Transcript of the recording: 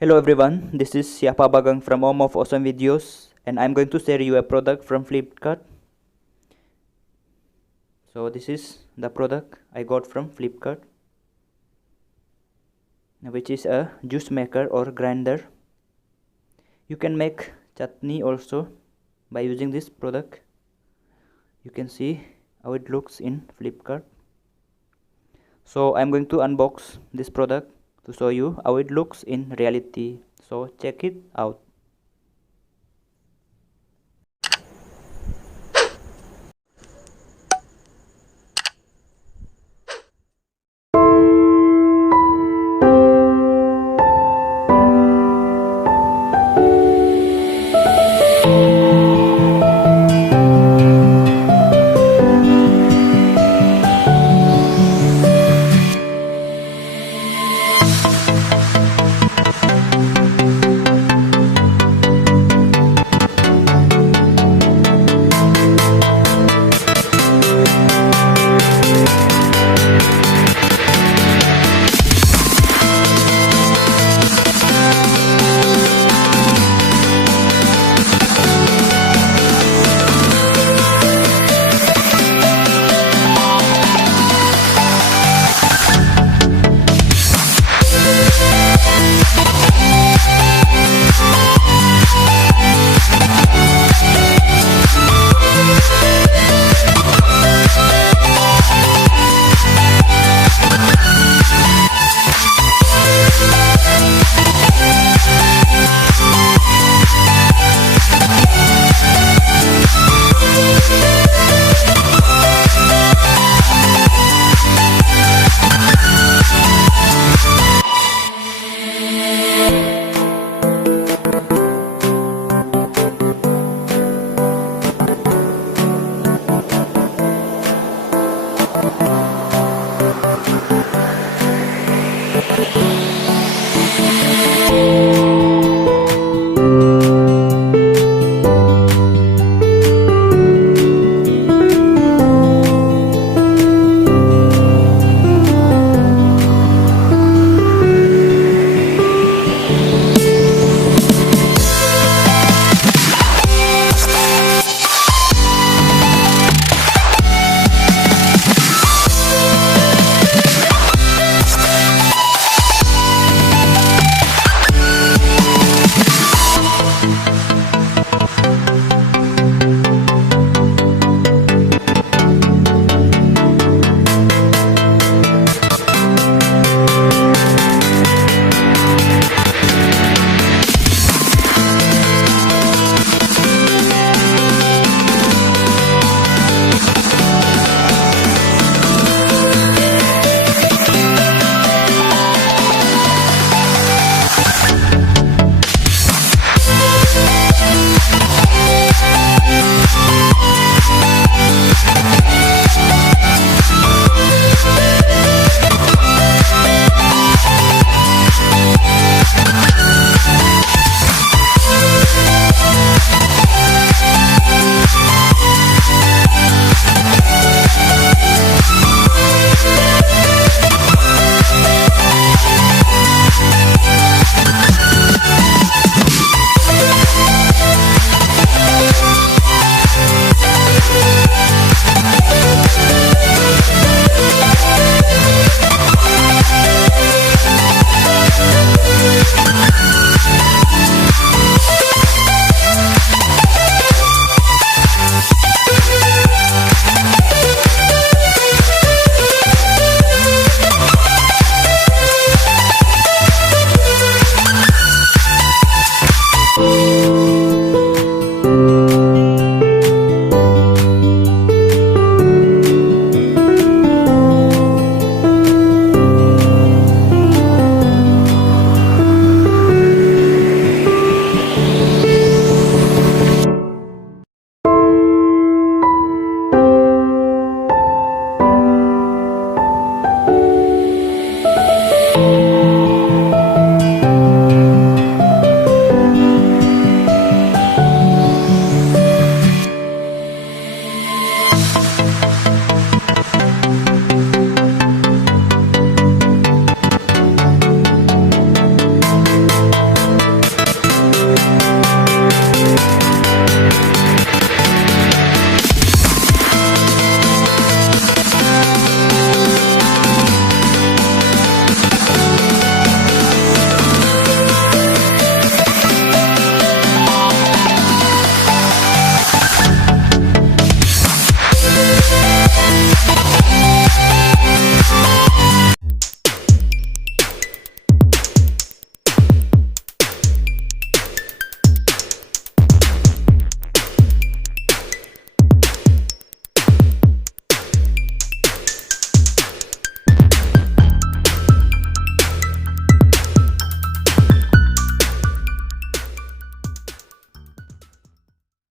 Hello everyone, this is Yapa Bagang from Home of Awesome Videos, and I'm going to share you a product from Flipkart. So this is the product I got from Flipkart, which is a juice maker or grinder. You can make chutney also by using this product. You can see how it looks in Flipkart. So I'm going to unbox this product to show you how it looks in reality. So check it out.